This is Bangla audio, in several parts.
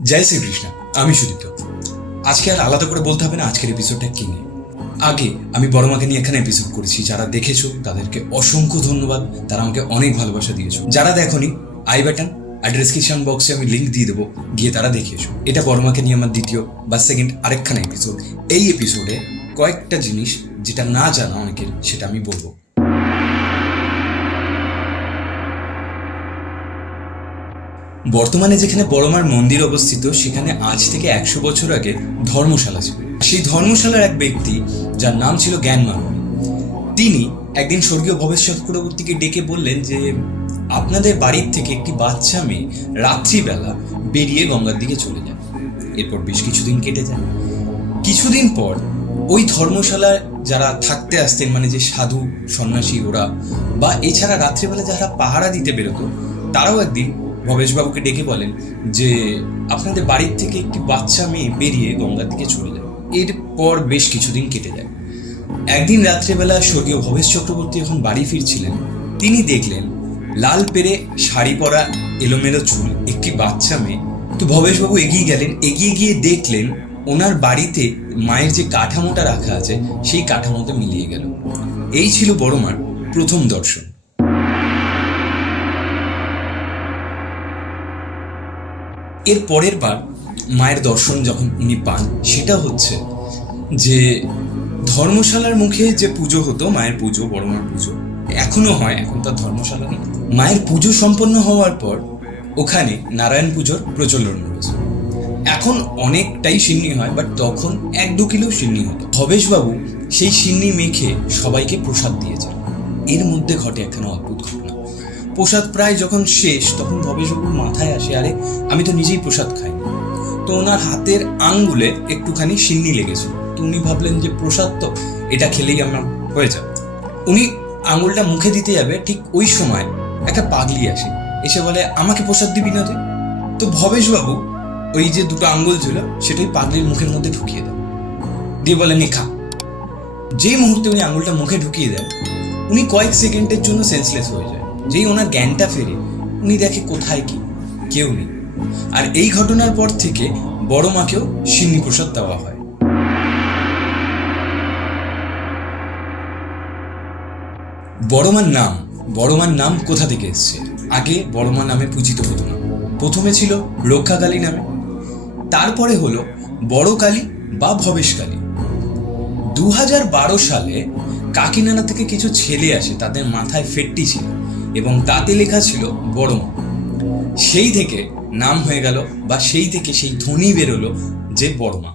জয় শ্রীকৃষ্ণ, আমি সুদীপ্ত। আজকে আর আলাদা করে বলতে হবে না, আজকের এপিসোডটা কি নিয়ে? আগে আমি বড় মাকে নিয়ে এখানে এপিসোড করেছি, যারা দেখেছ তাদেরকে অসংখ্য ধন্যবাদ, তারা আমাকে অনেক ভালোবাসা দিয়েছ। যারা দেখোনি, আই বাটন আর ডেসক্রিপশন বক্সে আমি লিঙ্ক দিয়ে দেবো, গিয়ে তারা দেখিয়েছো। এটা বড় মাকে নিয়ে আমার দ্বিতীয় বা সেকেন্ড আরেকখানা এপিসোড এই এপিসোডে কয়েকটা জিনিস যেটা না জানা অনেকের, সেটা আমি বলব। বর্তমানে যেখানে বড়মার মন্দির অবস্থিত, সেখানে আজ থেকে একশো বছর আগে ধর্মশালা ছিল। সেই ধর্মশালার এক ব্যক্তি, যার নাম ছিল জ্ঞানমান তিনি একদিন স্বর্গীয় ভবেশ চক্রবর্তীকে ডেকে বললেন যে, আপনাদের বাড়ির থেকে একটি বাচ্চা মেয়ে রাত্রিবেলা বেরিয়ে গঙ্গার দিকে চলে যায়। এরপর বেশ কিছুদিন কেটে যায়। কিছুদিন পর ওই ধর্মশালায় যারা থাকতে আসতেন মানে যে সাধু, সন্ন্যাসী ওরা, বা এছাড়া রাত্রিবেলা যারা পাহারা দিতে বেরোতো, তারাও একদিন ভবেশবাবুকে ডেকে বলেন যে, আপনাদের বাড়ির থেকে একটি বাচ্চা মেয়ে বেরিয়ে গঙ্গার দিকে চলে যায়। এরপর বেশ কিছুদিন কেটে যায়। একদিন রাত্রেবেলা স্বর্গীয় ভবেশ চক্রবর্তী যখন বাড়ি ফিরছিলেন, তিনি দেখলেন, লাল পেরে শাড়ি পরা এলোমেলো চুল একটি বাচ্চা মেয়ে। তো ভবেশবাবু এগিয়ে গেলেন, এগিয়ে গিয়ে দেখলেন, ওনার বাড়িতে মায়ের যে কাঠামোটা রাখা আছে, সেই কাঠামোতে মিলিয়ে গেল। এই ছিল বড় মার প্রথম দর্শন। এর পরের বার মায়ের দর্শন যখন উনি পান, সেটা হচ্ছে যে ধর্মশালার মুখে যে পুজো হতো, মায়ের পুজো, বড় মার পুজো, এখনও হয়, এখন তার ধর্মশালা নেই মায়ের পুজো সম্পন্ন হওয়ার পর ওখানে নারায়ণ পুজোর প্রচলন রয়েছে। এখন অনেকটাই সিন্নি হয় বাট তখন এক দু কিলো সিন্নি হতো। ভবেশবাবু সেই সিন্নি মেখে সবাইকে প্রসাদ দিয়েছেন। এর মধ্যে ঘটে একখানা অদ্ভুত ঘটনা। প্রসাদ প্রায় যখন শেষ, তখন ভবেশবাবুর মাথায় আসে, আরে, আমি তো নিজেই প্রসাদ খাই। তো ওনার হাতের আঙ্গুলে একটুখানি সিন্নি লেগেছে তো উনি ভাবলেন যে, প্রসাদ তো এটা খেলেই আমার হয়ে যাবে। উনি আঙুলটা মুখে দিতে যাবে, ঠিক ওই সময় একটা পাগলি আসে, এসে বলে, আমাকে প্রসাদ দিবি না তুই তো ভবেশবাবু ওই যে দুটো আঙ্গুল ছিল, সেটাই পাগলির মুখের মধ্যে ঢুকিয়ে দেয় দিয়ে বলে, নে, খা। যেই মুহূর্তে উনি আঙুলটা মুখে ঢুকিয়ে দেন, উনি কয়েক সেকেন্ডের জন্য সেন্সলেস হয়ে যায়। যেই ওনার জ্ঞানটা ফেরে, উনি দেখে কোথায় কি, কেউ নেই। আর এই ঘটনার পর থেকে বড় মাকেও সিন্নি প্রসাদ দেওয়া হয়। বড়মার নাম বড়মার নাম কোথা থেকে এসছে? আগে বড়মা নামে পূজিত হতো না। প্রথমে ছিল রক্ষাকালী নামে। তারপরে হলো বড় কালী বা ভবেশ কালী। দু হাজার বারো সালে কাকিনাড়া থেকে কিছু ছেলে আসে, তাদের মাথায় ফেটটি ছিল। এবং তাতে লেখা ছিল বড় সেই থেকে নাম হয়ে গেল বা সেই থেকে সেই ধ্বনি বেরোলো যে বড় মা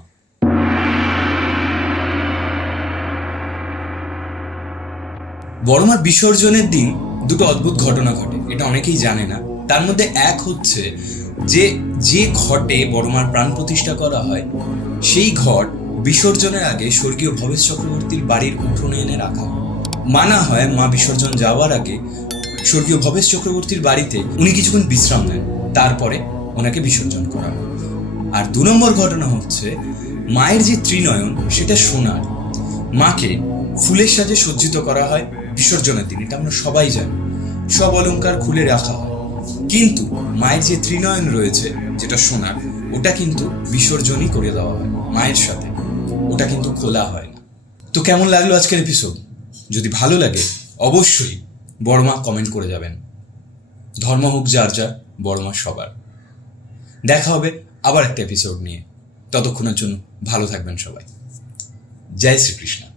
বড়মার বিসর্জনের দিন দুটো অদ্ভুত ঘটনা ঘটে, এটা অনেকেই জানে না। তার মধ্যে এক হচ্ছে যে যে ঘটে বড়মার প্রাণ প্রতিষ্ঠা করা হয়, সেই ঘট বিসর্জনের আগে স্বর্গীয় ভবেশ চক্রবর্তীর বাড়ির উঠোনে এনে রাখা মানা হয় মা বিসর্জন যাওয়ার আগে স্বর্গীয় ভবেশ চক্রবর্তীর বাড়িতে উনি কিছুক্ষণ বিশ্রাম নেন। তারপরে ওনাকে বিসর্জন করা হয়। আর দু নম্বর ঘটনা হচ্ছে, মায়ের যে ত্রিনয়ন, সেটা সোনার। মাকে ফুলের সাজে সজ্জিত করা হয় বিসর্জনের দিন, এটা আমরা সবাই জানি। সব অলংকার খুলে রাখা হয়। কিন্তু মায়ের যে ত্রিনয়ন রয়েছে, যেটা সোনার, ওটা কিন্তু বিসর্জনই করে দেওয়া হয় মায়ের সাথে। ওটা কিন্তু খোলা হয় না। তো কেমন লাগল আজকের এপিসোড যদি ভালো লাগে, অবশ্যই বড়মা কমেন্ট করে যাবেন। ধর্ম হোক যার যার, বড়মা সবার। দেখা হবে আবার একটা এপিসোড নিয়ে। ততক্ষণের জন্য ভালো থাকবেন সবাই। জয় শ্রীকৃষ্ণ।